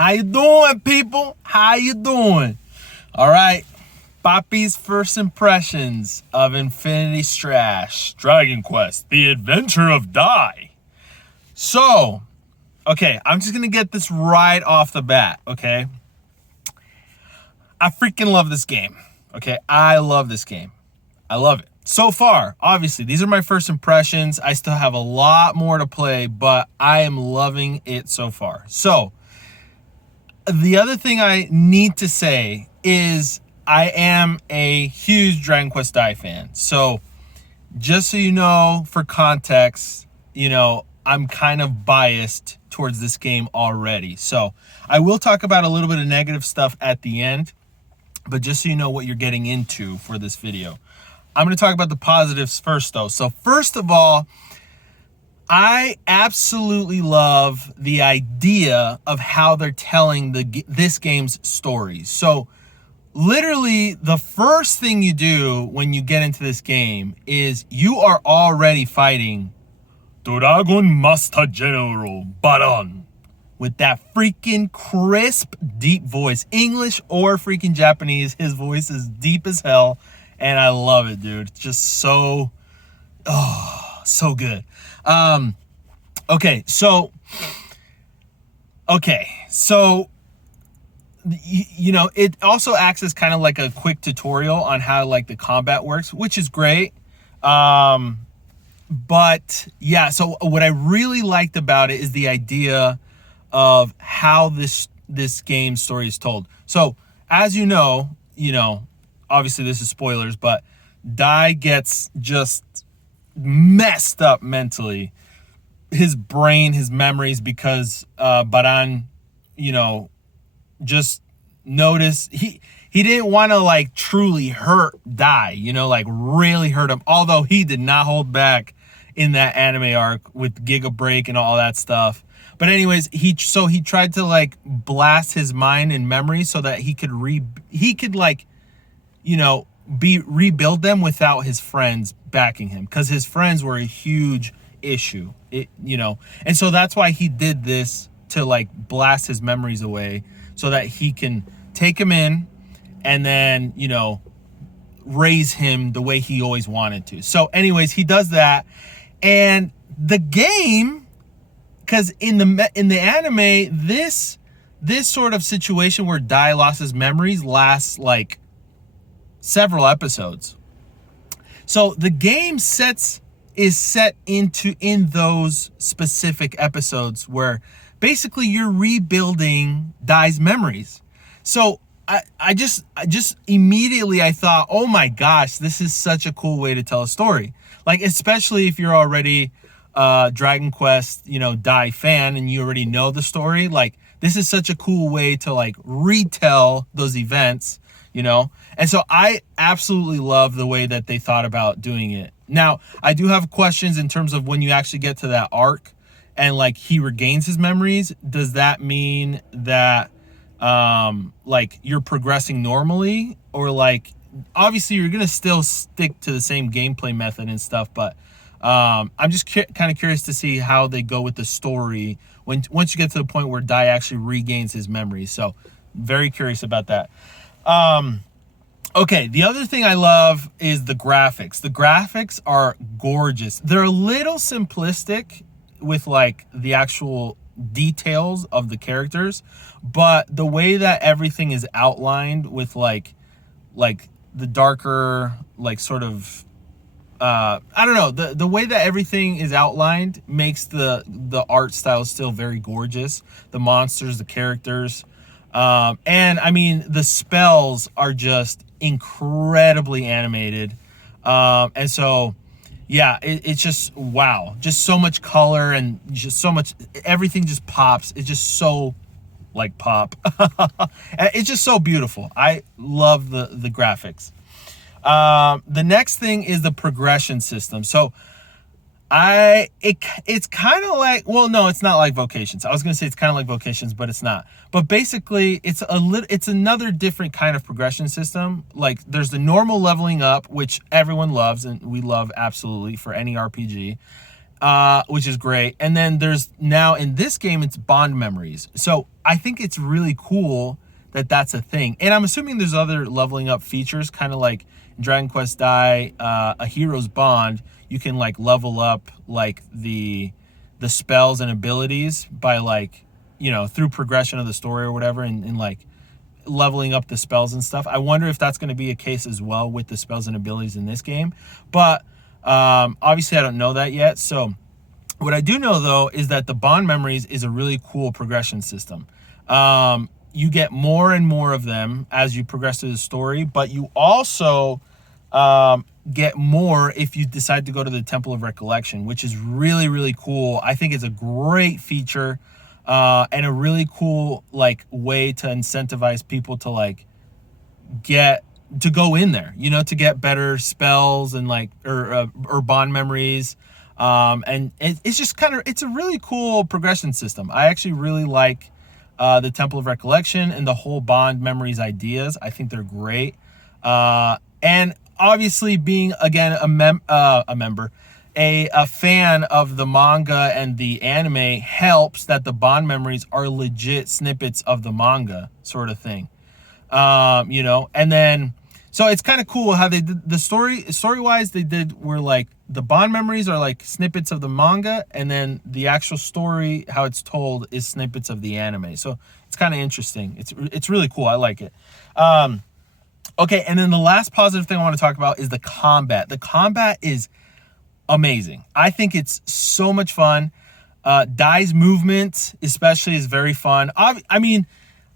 How you doing, people? How you doing? All right, Poppy's first impressions of Infinity Strash, Dragon Quest, The Adventure of Dai. So, okay, I'm just gonna get this right off the bat, okay? I freaking love this game, okay? I love this game. I love it. So far, obviously, these are my first impressions. I still have a lot more to play, but I am loving it so far. So, the other thing I need to say is I am a huge Dragon Quest Dai fan. So, just so you know, for context, I'm kind of biased towards this game already. So, I will talk about a little bit of negative stuff at the end, but just so you know what you're getting into for this video. I'm going to talk about the positives first, though. So, first of all, I absolutely love the idea of how they're telling this game's story. So, literally, the first thing you do when you get into this game is you are already fighting Dragon Master General Baron with that freaking crisp, deep voice. English or freaking Japanese, his voice is deep as hell, and I love it, dude. It's just so good. Okay, so it also acts as kind of like a quick tutorial on how like the combat works, which is great. But yeah, so what I really liked about it is the idea of how this game story is told. So as you know, obviously this is spoilers, but Dai gets just messed up mentally, his brain, his memories, because Baran, just noticed he didn't want to like truly hurt Dai, like really hurt him, although he did not hold back in that anime arc with Giga Break and all that stuff. But anyways, he tried to like blast his mind and memory so that he could rebuild them without his friends backing him, because his friends were a huge issue, and so that's why he did this, to like blast his memories away so that he can take him in and then raise him the way he always wanted to. So anyways, he does that, and the game, because in the anime, this sort of situation where Dai lost his memories lasts like several episodes. So the game is set in those specific episodes where basically you're rebuilding Dai's memories. So I just immediately I thought, oh my gosh, this is such a cool way to tell a story. Like, especially if you're already Dragon Quest, Dai fan, and you already know the story. Like, this is such a cool way to like retell those events, And so I absolutely love the way that they thought about doing it. Now, I do have questions in terms of when you actually get to that arc and like he regains his memories. Does that mean that like you're progressing normally, or like obviously you're gonna still stick to the same gameplay method and stuff, but I'm just kind of curious to see how they go with the story once you get to the point where Dai actually regains his memories. So very curious about that. Okay, the other thing I love is the graphics. The graphics are gorgeous. They're a little simplistic with like the actual details of the characters, but the way that everything is outlined with like the darker, like sort of I don't know, the way that everything is outlined makes the art style still very gorgeous. The monsters, the characters, and I mean the spells are just incredibly animated, and so yeah, it's just wow, just so much color and just so much, everything just pops. It's just so like pop. It's just so beautiful. I love the graphics. The next thing is the progression system. So it's kind of like, well, no, it's not like Vocations. I was going to say it's kind of like Vocations, but it's not. But basically, it's another different kind of progression system. Like, there's the normal leveling up, which everyone loves, and we love absolutely for any RPG. which is great. And then there's now in this game, it's bond memories. So I think it's really cool that that's a thing. And I'm assuming there's other leveling up features, kind of like in Dragon Quest Die, a hero's bond. You can like level up like the spells and abilities by like, you know, through progression of the story or whatever, and like leveling up the spells and stuff. I wonder if that's going to be a case as well with the spells and abilities in this game. But obviously I don't know that yet. So what I do know though is that the bond memories is a really cool progression system. You get more and more of them as you progress through the story, but you also get more if you decide to go to the Temple of Recollection, which is really, really cool. I think it's a great feature and a really cool like way to incentivize people to like go in there, you know, to get better spells and like or bond memories. And it's just it's a really cool progression system. I actually really like the Temple of Recollection and the whole bond memories ideas. I think they're great. And obviously being again a fan of the manga and the anime helps that the bond memories are legit snippets of the manga sort of thing. You know, and then so it's kind of cool how they did the story wise. They did where like the bond memories are like snippets of the manga, and then the actual story, how it's told, is snippets of the anime. So it's kind of interesting. It's really cool. I like it. Okay, and then the last positive thing I want to talk about is the combat. The combat is amazing. I think it's so much fun. Dai's movement especially is very fun. I mean,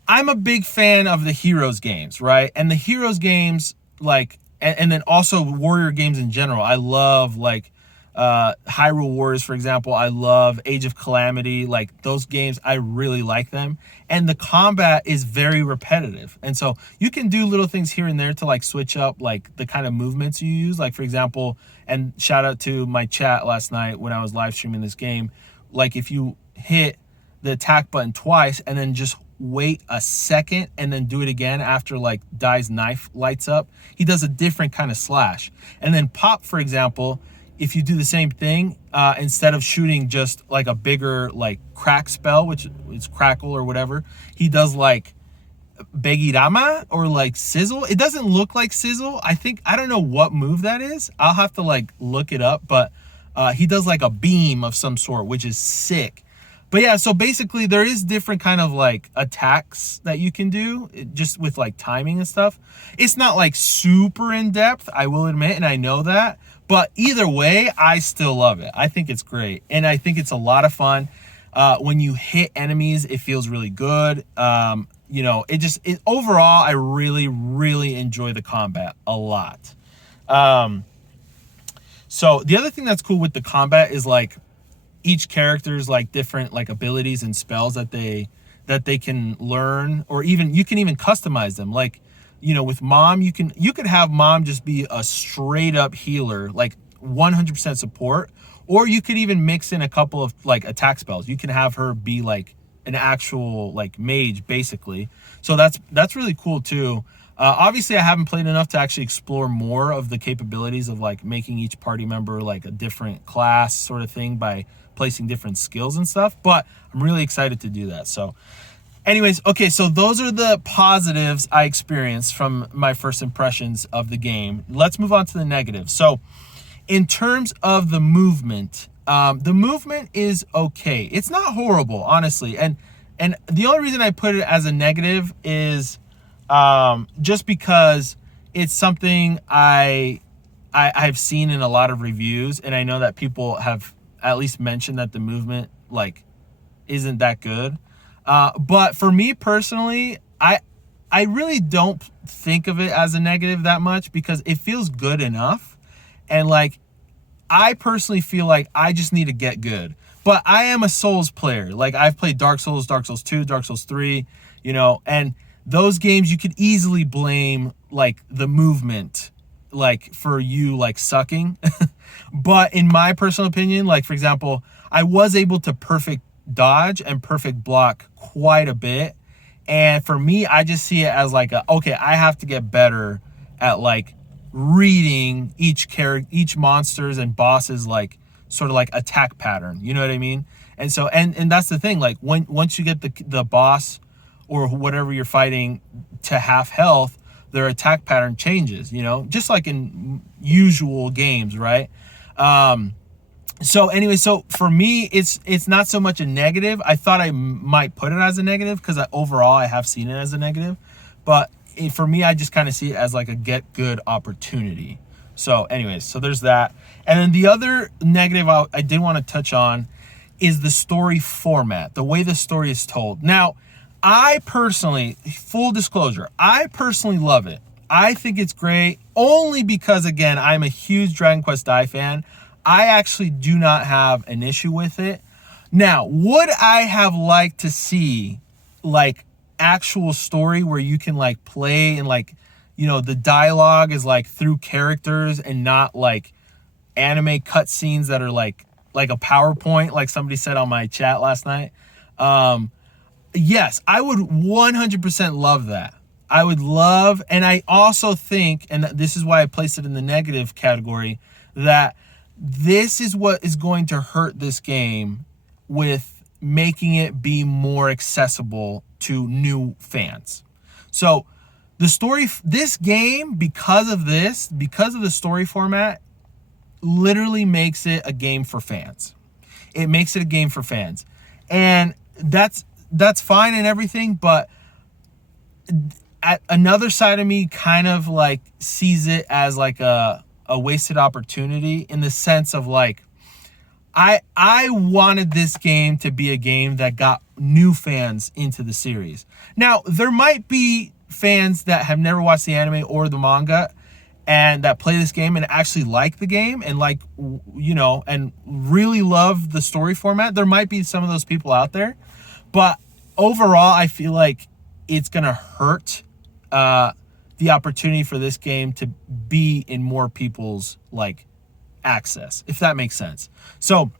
I'm a big fan of the Heroes games, right? And the Heroes games, like, and then also Warrior games in general. I love, like, Hyrule Warriors, for example. I love Age of Calamity. Like, those games, I really like them. And the combat is very repetitive. And so you can do little things here and there to, like, switch up, like, the kind of movements you use. Like, for example, and shout out to my chat last night when I was live streaming this game. Like, if you hit the attack button twice and then just wait a second and then do it again after like Dai's knife lights up, he does a different kind of slash. And then Pop, for example, if you do the same thing, instead of shooting just like a bigger like crack spell, which is crackle or whatever, he does like Begirama or like sizzle. It doesn't look like sizzle. I don't know what move that is. I'll have to like look it up, but he does like a beam of some sort, which is sick. But yeah, so basically there is different kind of like attacks that you can do just with like timing and stuff. It's not like super in depth, I will admit, and I know that. But either way, I still love it. I think it's great. And I think it's a lot of fun. When you hit enemies, it feels really good. You know, overall, I really, really enjoy the combat a lot. So the other thing that's cool with the combat is like, each character's like different like abilities and spells that they can learn, or even you can even customize them. Like, you know, with Mom, you could have Mom just be a straight up healer, like 100% support, or you could even mix in a couple of like attack spells. You can have her be like an actual like mage basically. So that's really cool too. Obviously I haven't played enough to actually explore more of the capabilities of like making each party member like a different class sort of thing by placing different skills and stuff, but I'm really excited to do that. So anyways, okay, so those are the positives I experienced from my first impressions of the game. Let's move on to the negatives. So in terms of the movement is okay. It's not horrible, honestly. And the only reason I put it as a negative is just because it's something I've seen in a lot of reviews, and I know that people have at least mentioned that the movement like isn't that good. But for me personally, I really don't think of it as a negative that much because it feels good enough. And like, I personally feel like I just need to get good. But I am a Souls player. Like, I've played Dark Souls, Dark Souls 2, Dark Souls 3, you know, and those games you could easily blame like the movement like for you like sucking. But in my personal opinion, like for example, I was able to perfect dodge and perfect block quite a bit. And for me, I just see it as like okay, I have to get better at like reading each monsters and bosses like sort of like attack pattern. You know what I mean? And so, and that's the thing. Like once you get the boss or whatever you're fighting to half health, their attack pattern changes. You know, just like in usual games, right? So anyway, so for me, it's not so much a negative. I thought I might put it as a negative because overall I have seen it as a negative, but for me, I just kind of see it as like a get good opportunity. So anyways, so there's that. And then the other negative I did want to touch on is the story format, the way the story is told. Now, I personally, full disclosure, I personally love it. I think it's great only because, again, I'm a huge Dragon Quest Die fan. I actually do not have an issue with it. Now, would I have liked to see like actual story where you can like play and like, you know, the dialogue is like through characters and not like anime cutscenes that are like a PowerPoint, like somebody said on my chat last night? Yes, I would 100% love that. I would love, and I also think, and this is why I placed it in the negative category, that this is what is going to hurt this game with making it be more accessible to new fans. So the story, this game, because of the story format, literally makes it a game for fans. It makes it a game for fans. And that's fine and everything, but another side of me kind of like sees it as like a wasted opportunity, in the sense of like, I wanted this game to be a game that got new fans into the series. Now, there might be fans that have never watched the anime or the manga and that play this game and actually like the game and like, you know, and really love the story format. There might be some of those people out there, but overall, I feel like it's going to hurt the opportunity for this game to be in more people's like access, if that makes sense. So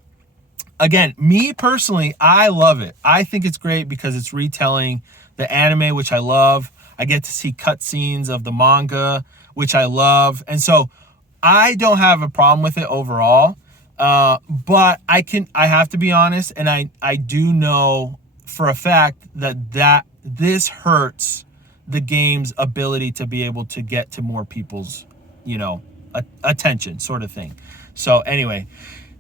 again, me personally, I love it. I think it's great because it's retelling the anime, which I love. I get to see cutscenes of the manga, which I love. And so I don't have a problem with it overall. But I have to be honest, and I do know for a fact that this hurts the game's ability to be able to get to more people's, you know, attention, sort of thing. So anyway,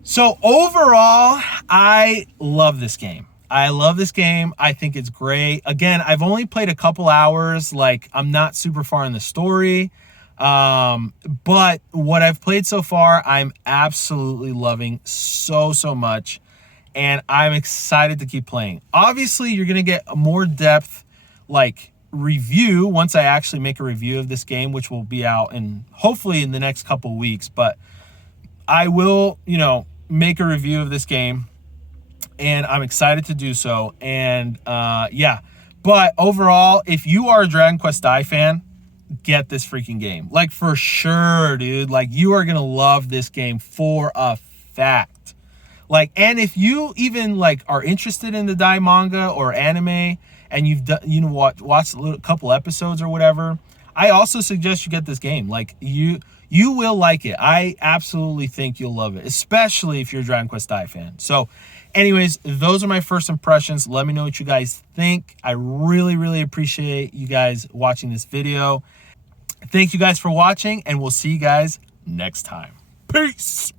so overall, I love this game. I love this game. I think it's great. Again, I've only played a couple hours. Like, I'm not super far in the story. But what I've played so far, I'm absolutely loving so much. And I'm excited to keep playing. Obviously, you're going to get a more depth, like, review once I actually make a review of this game, which will be out in hopefully in the next couple weeks. But I will, you know, make a review of this game, and I'm excited to do so. And yeah, but overall, if you are a Dragon Quest Die fan, get this freaking game. Like, for sure, dude. Like, you are gonna love this game for a fact. Like, and if you even like are interested in the Die manga or anime, and you've done, you know, watched a couple episodes or whatever, I also suggest you get this game. Like, you will like it. I absolutely think you'll love it, especially if you're a Dragon Quest Die fan. So anyways, those are my first impressions. Let me know what you guys think. I really appreciate you guys watching this video. Thank you guys for watching, and we'll see you guys next time. Peace.